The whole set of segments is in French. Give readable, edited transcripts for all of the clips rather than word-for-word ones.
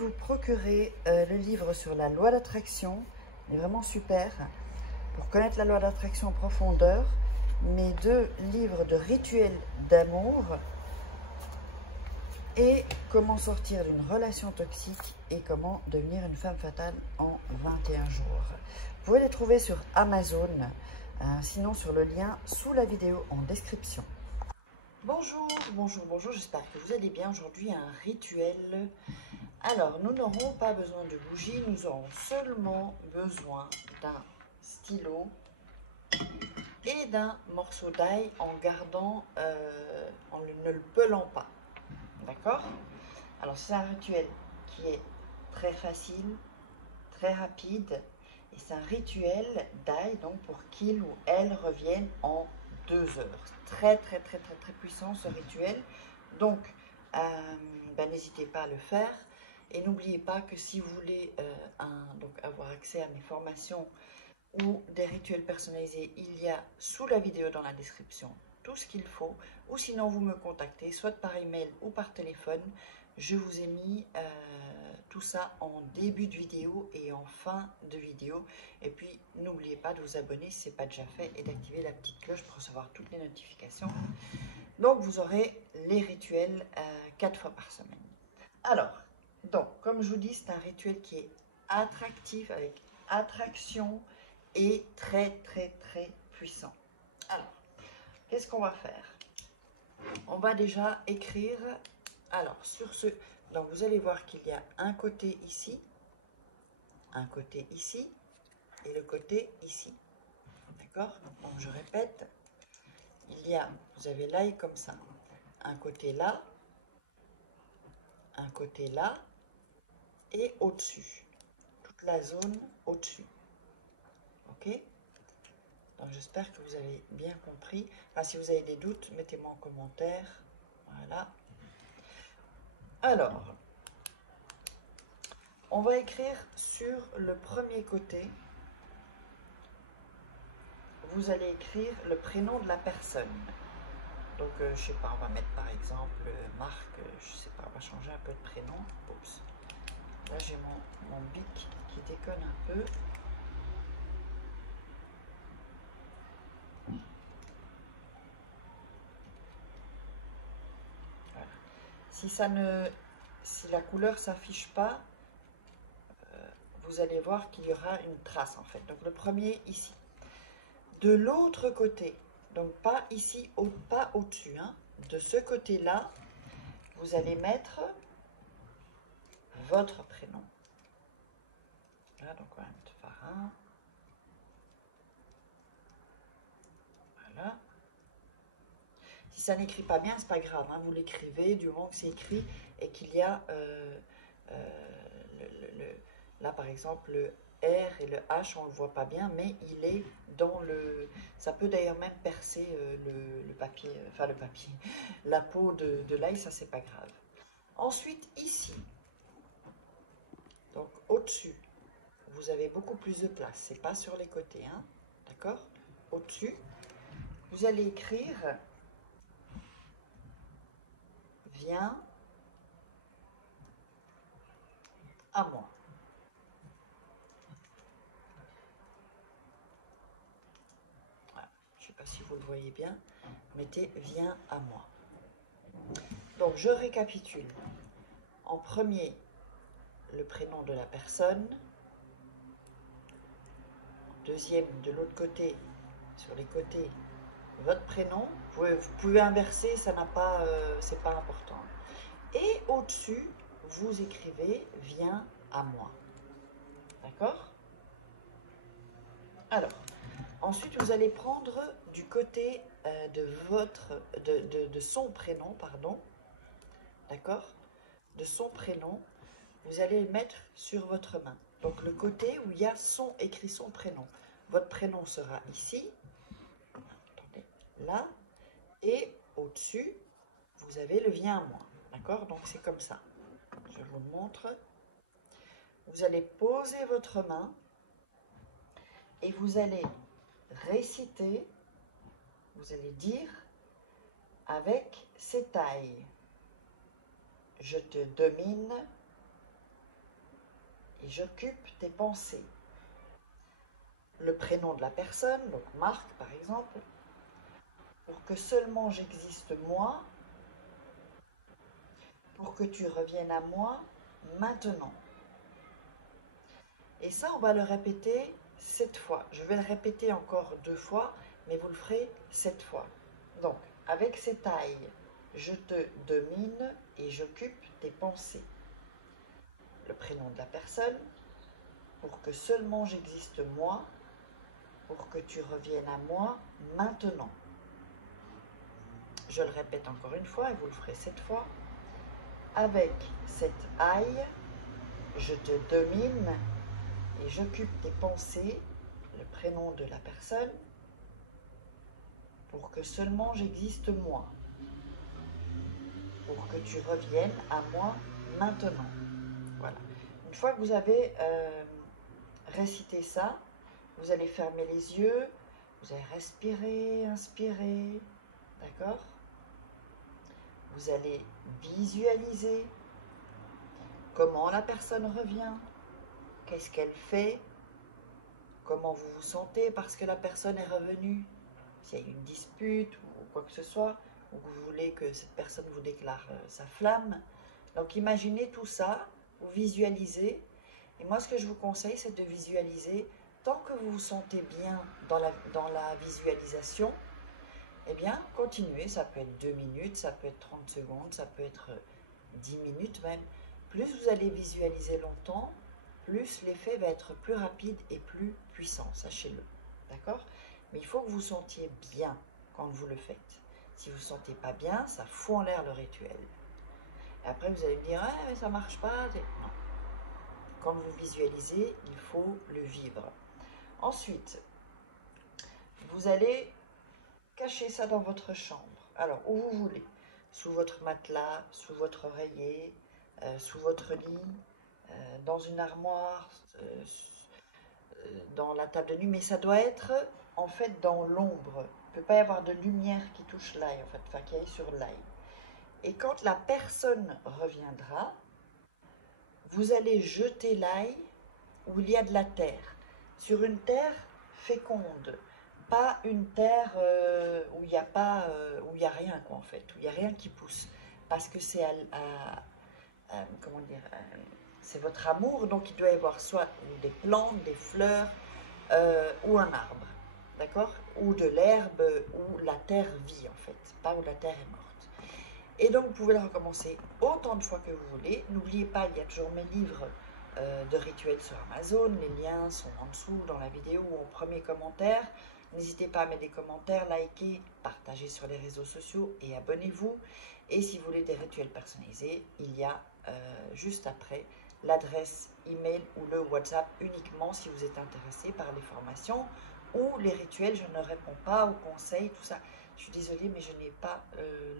vous procurer le livre sur la loi d'attraction. Il est vraiment super pour connaître la loi d'attraction en profondeur. Mes 2 livres de rituels d'amour et comment sortir d'une relation toxique et comment devenir une femme fatale en 21 jours. Vous pouvez les trouver sur Amazon, sinon sur le lien sous la vidéo en description. Bonjour, j'espère que vous allez bien. Aujourd'hui, un rituel. Alors, nous n'aurons pas besoin de bougies, nous aurons seulement besoin d'un stylo et d'un morceau d'ail en gardant, en ne le pelant pas. D'accord? Alors, c'est un rituel qui est très facile, très rapide, et c'est un rituel d'ail, donc pour qu'il ou elle revienne en 2 heures. Très puissant ce rituel. Donc, n'hésitez pas à le faire. Et n'oubliez pas que si vous voulez avoir accès à mes formations ou des rituels personnalisés, il y a sous la vidéo dans la description tout ce qu'il faut. Ou sinon, vous me contactez, soit par email ou par téléphone. Je vous ai mis tout ça en début de vidéo et en fin de vidéo. Et puis, n'oubliez pas de vous abonner si ce n'est pas déjà fait et d'activer la petite cloche pour recevoir toutes les notifications. Donc, vous aurez les rituels 4 fois par semaine. Alors, donc, comme je vous dis, c'est un rituel qui est attractif, avec attraction et très puissant. Alors, qu'est-ce qu'on va faire? On va déjà écrire, alors, sur ce, donc vous allez voir qu'il y a un côté ici et le côté ici. D'accord? Donc, je répète, vous avez l'ail comme ça, un côté là, et au-dessus, toute la zone au-dessus. Ok? Donc j'espère que vous avez bien compris. Enfin, si vous avez des doutes, mettez-moi en commentaire. Voilà. Alors, on va écrire sur le premier côté. Vous allez écrire le prénom de la personne. Donc, je sais pas, on va mettre par exemple Marc, je sais pas, on va changer un peu de prénom. Oups. Là, j'ai mon bic qui déconne un peu. Voilà. Si la couleur s'affiche pas, vous allez voir qu'il y aura une trace en fait. Donc, le premier ici. De l'autre côté, donc pas ici, pas au-dessus, hein, de ce côté-là, vous allez mettre votre prénom. Là, donc on va mettre Farin. Voilà. Si ça n'écrit pas bien, c'est pas grave, hein, vous l'écrivez du moment que c'est écrit et qu'il y a là par exemple le R et le H, on ne le voit pas bien, mais il est dans le... Ça peut d'ailleurs même percer le papier, enfin le papier, la peau de l'ail, ça c'est pas grave. Ensuite ici, donc au-dessus, vous avez beaucoup plus de place, c'est pas sur les côtés, hein, d'accord? Au-dessus, vous allez écrire « Viens à moi ». Voilà. Je ne sais pas si vous le voyez bien, mettez « Viens à moi ». Donc, je récapitule. En premier, le prénom de la personne. Deuxième, de l'autre côté, sur les côtés, votre prénom. Vous pouvez inverser, ça n'a pas, c'est pas important. Et au-dessus, vous écrivez « Viens à moi ». D'accord? Alors, ensuite, vous allez prendre du côté de son prénom, pardon. D'accord? De son prénom, vous allez le mettre sur votre main. Donc, le côté où il y a écrit son prénom. Votre prénom sera ici, attendez, là, et au-dessus, vous avez le « Viens à moi ». D'accord? Donc, c'est comme ça. Je vous le montre. Vous allez poser votre main et vous allez réciter, vous allez dire avec ces tailles: je te domine, et j'occupe tes pensées. Le prénom de la personne, donc Marc par exemple, pour que seulement j'existe moi, pour que tu reviennes à moi maintenant. Et ça, on va le répéter 7 fois. Je vais le répéter encore 2 fois, mais vous le ferez 7 fois. Donc, avec ces tailles, je te domine et j'occupe tes pensées. Le prénom de la personne, pour que seulement j'existe moi, pour que tu reviennes à moi maintenant. Je le répète encore une fois et vous le ferez 7 fois. Avec cette aille, je te domine et j'occupe tes pensées, le prénom de la personne, pour que seulement j'existe moi, pour que tu reviennes à moi maintenant. Voilà. Une fois que vous avez récité ça, vous allez fermer les yeux, vous allez respirer, inspirer, d'accord? Vous allez visualiser comment la personne revient, qu'est-ce qu'elle fait, comment vous vous sentez parce que la personne est revenue, s'il y a eu une dispute ou quoi que ce soit, ou que vous voulez que cette personne vous déclare sa flamme. Donc imaginez tout ça, vous visualisez, et moi ce que je vous conseille c'est de visualiser, tant que vous vous sentez bien dans la visualisation, eh bien continuez, ça peut être 2 minutes, ça peut être 30 secondes, ça peut être 10 minutes même. Plus vous allez visualiser longtemps, plus l'effet va être plus rapide et plus puissant, sachez-le, d'accord? Mais il faut que vous sentiez bien quand vous le faites. Si vous ne sentez pas bien, ça fout en l'air le rituel. Et après, vous allez me dire, ah, mais ça ne marche pas. Non. Quand vous visualisez, il faut le vivre. Ensuite, vous allez cacher ça dans votre chambre. Alors, où vous voulez. Sous votre matelas, sous votre oreiller, sous votre lit, dans une armoire, dans la table de nuit, mais ça doit être en fait dans l'ombre. Il ne peut pas y avoir de lumière qui touche l'ail, en fait, enfin qui aille sur l'ail. Et quand la personne reviendra, vous allez jeter l'ail où il y a de la terre, sur une terre féconde, pas une terre où il n'y a pas, où il y a rien quoi en fait, où il n'y a rien qui pousse, parce que c'est comment dire, c'est votre amour, donc il doit y avoir soit des plantes, des fleurs ou un arbre, d'accord, ou de l'herbe où la terre vit en fait, pas où la terre est morte. Et donc vous pouvez le recommencer autant de fois que vous voulez. N'oubliez pas, il y a toujours mes livres de rituels sur Amazon, les liens sont en dessous dans la vidéo ou en premier commentaire. N'hésitez pas à mettre des commentaires, liker, partager sur les réseaux sociaux et abonnez-vous. Et si vous voulez des rituels personnalisés, il y a juste après l'adresse email ou le WhatsApp uniquement si vous êtes intéressé par les formations ou les rituels. Je ne réponds pas aux conseils, tout ça. Je suis désolée, mais je n'ai pas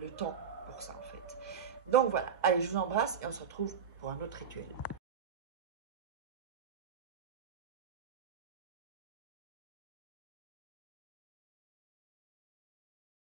le temps pour ça en fait. Donc voilà, allez, je vous embrasse et on se retrouve pour un autre rituel.